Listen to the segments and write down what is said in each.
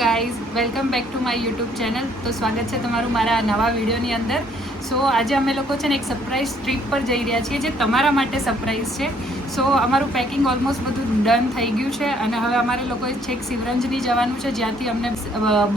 Guys, welcome back to my YouTube channel. તો સ્વાગત છે તમારું મારા નવા વિડીયોની અંદર. સો આજે અમે લોકો છે ને એક સરપ્રાઈઝ ટ્રીપ પર જઈ રહ્યા છીએ, જે તમારા માટે સરપ્રાઈઝ છે. સો અમારું પેકિંગ ઓલમોસ્ટ બધું ડન થઈ ગયું છે અને હવે અમારે લોકોએ છેક શિવરંજની જવાનું છે, જ્યાંથી અમને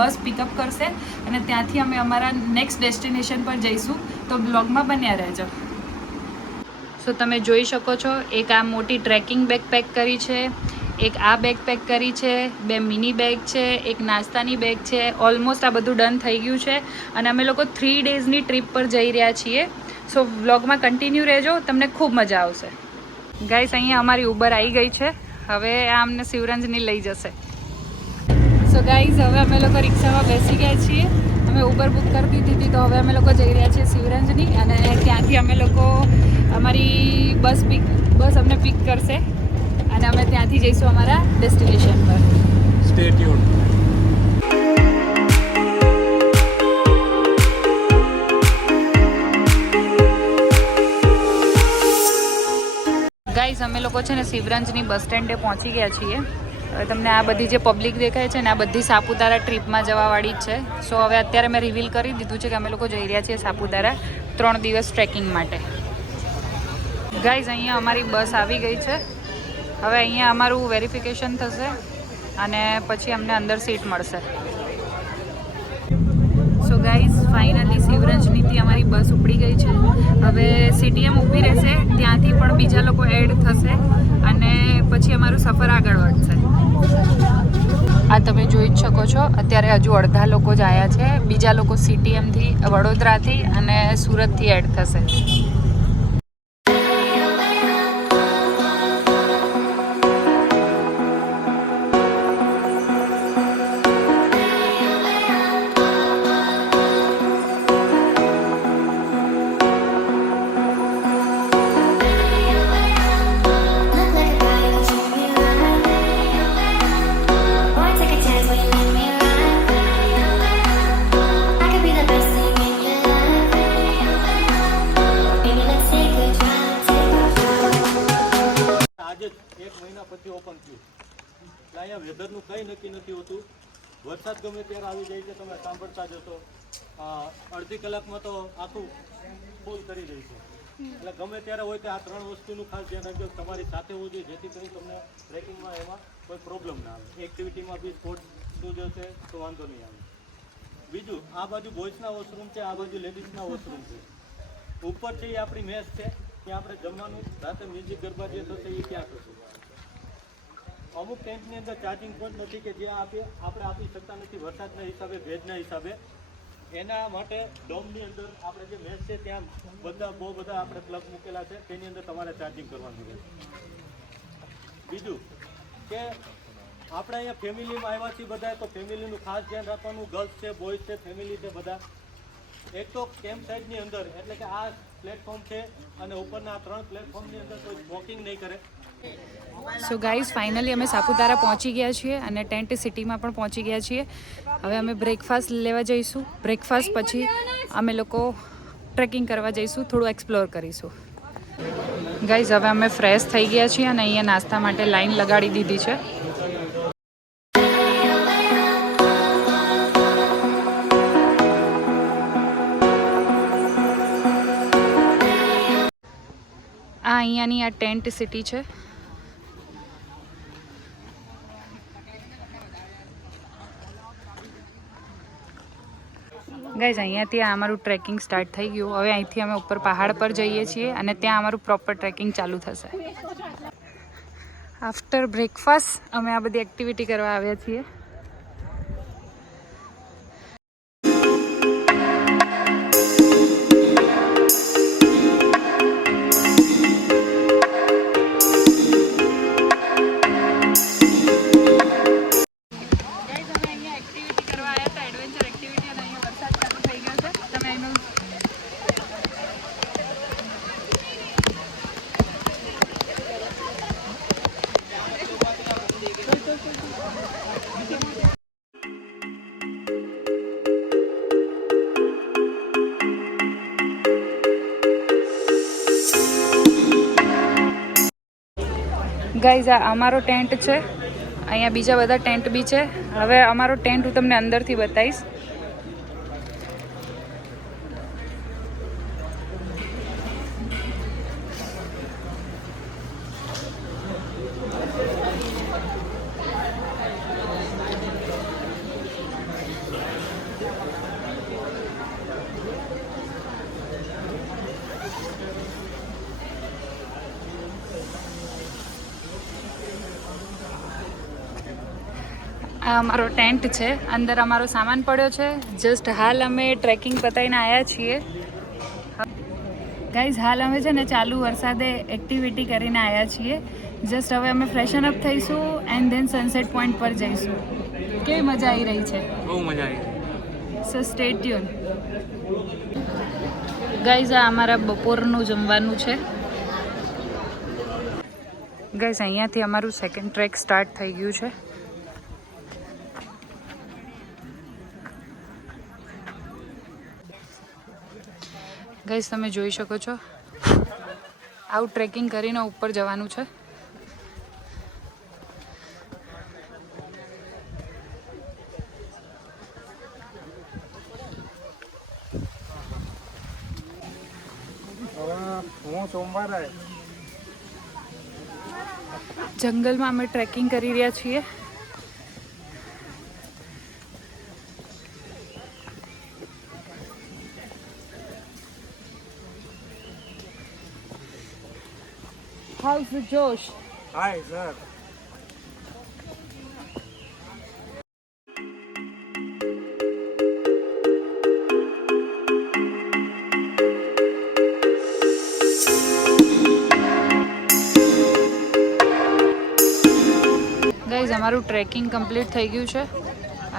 બસ પિકઅપ કરશે અને ત્યાંથી અમે અમારા નેક્સ્ટ ડેસ્ટિનેશન પર જઈશું. તો બ્લોગમાં બન્યા રહેજો. સો તમે જોઈ શકો છો, એક આ મોટી ટ્રેકિંગ બેગ પેક કરી છે, એક આ બેગ પેક કરી છે, 2 મિની બેગ છે, એક નાસ્તાની બેગ છે. ઓલમોસ્ટ આ બધું ડન થઈ ગયું છે અને અમે લોકો 3 ડેઝની ટ્રીપ પર જઈ રહ્યા છીએ. સો વ્લોગમાં કન્ટિન્યુ રહેજો, તમને ખૂબ મજા આવશે. ગાઈસ, અહીંયા અમારી ઉબર આવી ગઈ છે. હવે આ અમને શિવરંજની લઈ જશે. સો ગાઈસ, હવે અમે લોકો રિક્ષામાં બેસી ગયા છીએ. અમે ઉબર બુક કરી દીધી હતી, તો હવે અમે લોકો જઈ રહ્યા છીએ શિવરંજની અને ત્યાંથી અમે લોકો અમારી બસ અમને પિક કરશે અને અમે ત્યાંથી જઈશું અમારા ડેસ્ટિનેશન પર. Stay tune. ગાઈઝ, અમે લોકો છે ને શિવરંજની બસ સ્ટેન્ડે પહોંચી ગયા છીએ. હવે તમને આ બધી જે પબ્લિક દેખાય છે ને, આ બધી સાપુતારા ટ્રીપમાં જવાવાળી જ છે. સો હવે અત્યારે મેં રિવીલ કરી દીધું છે કે અમે લોકો જઈ રહ્યા છીએ સાપુતારા 3 દિવસ ટ્રેકિંગ માટે. ગાઈઝ, અહીંયા અમારી બસ આવી ગઈ છે. હવે અહીંયા અમારું વેરિફિકેશન થશે અને પછી અમને અંદર સીટ મળશે. સો ગાઈઝ, ફાઇનલી શિવરંજનીથી અમારી બસ ઉપડી ગઈ છે. હવે સીટીએમ ઊભી રહેશે, ત્યાંથી પણ બીજા લોકો એડ થશે અને પછી અમારું સફર આગળ વધશે. આ તમે જોઈ જ શકો છો, અત્યારે હજુ અડધા લોકો જ આવ્યા છે. બીજા લોકો સીટીએમથી, વડોદરાથી અને સુરતથી એડ થશે. પછી ઓપન થયું. અહીંયા વેધરનું કંઈ નક્કી નથી હોતું. વરસાદ ગમે ત્યારે આવી જાય છે, તમે સાંભળતા જશો. અડધી કલાકમાં તો આખું ફૂલ કરી દે છે. એટલે ગમે ત્યારે હોય તો આ 3 વસ્તુનું ખાસ ધ્યાન રાખજો, તમારી સાથે હોવું જોઈએ, જેથી કરી તમને ટ્રેકિંગમાં એમાં કોઈ પ્રોબ્લેમ ના આવે. એક્ટિવિટીમાં બી સ્પોર્ટ્સ શૂઝ હશે તો વાંધો નહીં આવે. બીજું, આ બાજુ બોಯ್સના વોશરૂમ છે, આ બાજુ લેડીઝના વોશરૂમ છે. ઉપર છે એ આપણી મેસ છે, ત્યાં આપણે જમવાનું, રાતે મ્યુઝિક ગરબા જે થશે એ ત્યાં થશે. અમુક ટેન્ટની અંદર ચાર્જિંગ પોઈન્ટ નથી કે જે આપણે આપી શકતા નથી વરસાદના હિસાબે, ભેજના હિસાબે. એના માટે ડોમની અંદર આપણે જે મેસ છે ત્યાં બહુ બધા આપણે પ્લગ મૂકેલા છે, તેની અંદર તમારે ચાર્જિંગ કરવાનું છે. બીજું કે આપણે અહીંયા ફેમિલીમાં આવ્યા છીએ બધા, તો ફેમિલીનું ખાસ ધ્યાન રાખવાનું. ગર્લ્સ છે, બોયઝ છે, ફેમિલી છે બધા. એક તો કેમ્પ સાઇટની અંદર, એટલે કે આ પ્લેટફોર્મ છે અને ઉપરના આ 3 પ્લેટફોર્મની અંદર કોઈ સ્મોકિંગ નહીં કરે. સો ગાઈઝ, ફાઇનલી અમે સાપુતારા પહોંચી ગયા છીએ અને ટેન્ટ સિટીમાં પણ પહોંચી ગયા છીએ. હવે અમે બ્રેકફાસ્ટ લેવા જઈશું. બ્રેકફાસ્ટ પછી અમે લોકો ટ્રેકિંગ કરવા જઈશું, થોડું એક્સપ્લોર કરીશું. ગાઈઝ, હવે અમે ફ્રેશ થઈ ગયા છીએ અને અહીંયા નાસ્તા માટે લાઈન લગાડી દીધી છે. આ અહીંયાની આ ટેન્ટ સિટી છે. ગાઈઝ, અહીંયાથી અમારું ટ્રેકિંગ સ્ટાર્ટ થઈ ગયું. હવે અહીંથી અમે ઉપર પહાડ પર જઈએ છીએ અને ત્યાં અમારું પ્રોપર ટ્રેકિંગ ચાલુ થશે. આફ્ટર બ્રેકફાસ્ટ અમે આ બધી એક્ટિવિટી કરવા આવ્યા છીએ. ગાઈઝ, આ અમારો ટેન્ટ છે અહીંયા બીજા બધા ટેન્ટ બી છે. હવે અમારો ટેન્ટ હું તમને અંદરથી બતાવીશ. આ અમારો ટેન્ટ છે. અંદર અમારો સામાન પડ્યો છે. જસ્ટ હાલ અમે ટ્રેકિંગ પતાવીને આવ્યા છીએ. ગાઈઝ હાલ અમે છે ને ચાલુ વરસાદે એક્ટિવિટી કરીને આવ્યા છીએ. જસ્ટ હવે અમે ફ્રેશન અપ થઈશું એન્ડ ધેન સનસેટ પોઈન્ટ પર જઈશું. કેવી મજા આવી રહી છે? બહુ મજા આવી. સો સ્ટે ટ્યુન. ગાઈઝ આ અમારા બપોરનું જમવાનું છે. ગાઈઝ અહીંયાથી અમારું સેકન્ડ ટ્રેક સ્ટાર્ટ થઈ ગયું છે. ગાઈઝ તમે જોઈ શકો છો આવું ટ્રેકિંગ કરીને ઉપર જવાનું છે. જંગલમાં અમે ટ્રેકિંગ કરી રહ્યા છીએ. How's the Josh? Hi, sir. Guys અમારું ટ્રેકિંગ કમ્પ્લીટ થઈ ગયું છે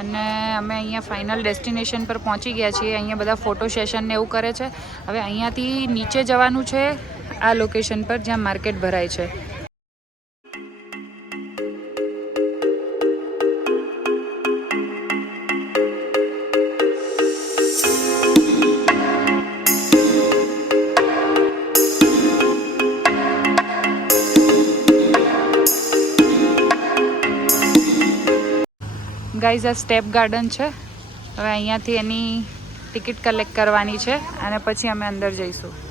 અને અમે અહીંયા ફાઇનલ ડેસ્ટિનેશન પર પહોંચી ગયા છીએ. અહીંયા બધા ફોટો સેશન ને એવું કરે છે. હવે અહીંયાથી નીચે જવાનું છે આ લોકેશન પર જ્યાં માર્કેટ ભરાય છે. ગાઈઝ આ સ્ટેપ ગાર્ડન છે. હવે અહીંયાથી એની ટિકિટ કલેક્ટ કરવાની છે અને પછી અમે અંદર જઈશું.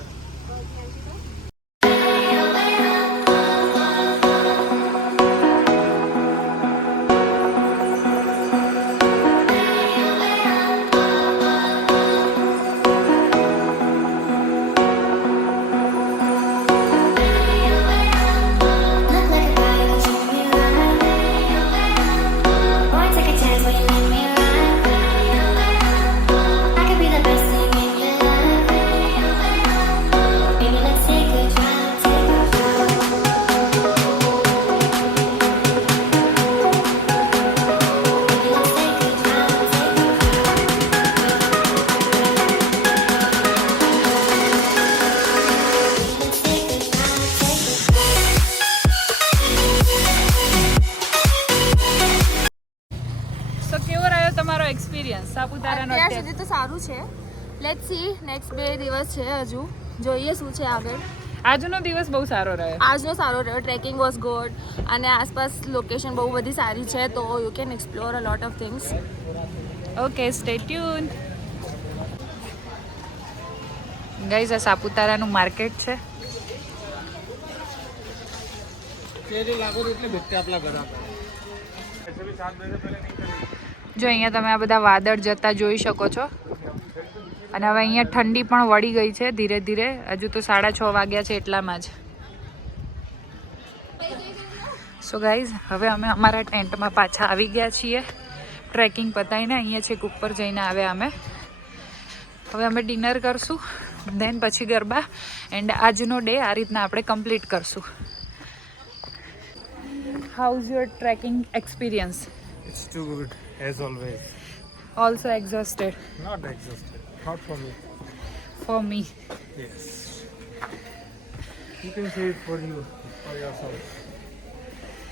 તમારો એક્સપિરિયન્સ સાપુતારાનો અત્યાર સુધી તો સારું છે. લેટ્સ સી નેક્સ્ટ 2 દિવસ છે હજુ, જોઈએ શું છે આગળ. આજનો દિવસ બહુ સારો રહ્યો. આજનો સારો રહ્યો. ટ્રેકિંગ વોઝ ગુડ અને આસપાસ લોકેશન બહુ બધી સારી છે, તો you can explore a lot of things. Okay, stay tune. Guys આ સાપુતારાનું માર્કેટ છે. જો અહીંયા તમે આ બધા વાદળ જતા જોઈ શકો છો અને હવે અહીંયા ઠંડી પણ વળી ગઈ છે ધીરે ધીરે. હજુ તો 6:30 વાગ્યા છે એટલામાં જ. સો ગાઈઝ હવે અમે અમારા ટેન્ટમાં પાછા આવી ગયા છીએ ટ્રેકિંગ પતાવીને. અહીંયા છેક ઉપર જઈને આવ્યા અમે. હવે અમે ડિનર કરશું, દેન પછી ગરબા, એન્ડ આજનો ડે આ રીતના આપણે કમ્પ્લીટ કરશું. How's your trekking experience? It's too good, as always. Also exhausted? Not exhausted. Not for me. For me. Yes. You can say it for you, for yourself.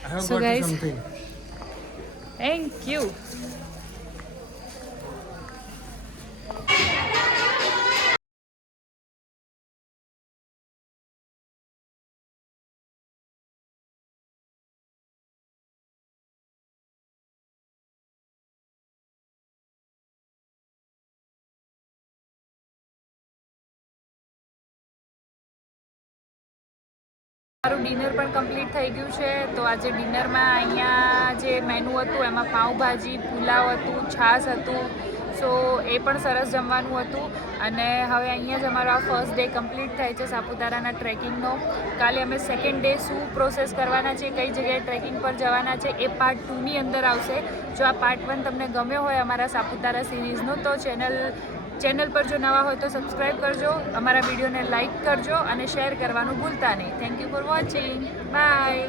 I have So got you guys, something. Thank you. મારું dinner પણ complete થઈ ગયું છે. તો આજે ડિનરમાં અહીંયા જે menu હતું એમાં પાઉંભાજી, પુલાવ હતું, છાશ હતું. સો એ પણ સરસ જમવાનું હતું. અને હવે અહીંયા જ અમારો આ ફર્સ્ટ ડે કમ્પ્લીટ થાય છે સાપુતારાના ટ્રેકિંગનો. કાલે અમે સેકન્ડ ડે શું પ્રોસેસ કરવાના છે, કઈ જગ્યાએ ટ્રેકિંગ પર જવાના છે, એ પાર્ટ 2ની અંદર આવશે. જો આ પાર્ટ 1 તમને ગમ્યો હોય અમારા સાપુતારા સિરીઝનો તો ચેનલ પર જો નવા હોય તો સબસ્ક્રાઈબ કરજો, અમારા વિડીયોને લાઇક કરજો અને શેર કરવાનું ભૂલતા નહીં. Thank you for watching. By.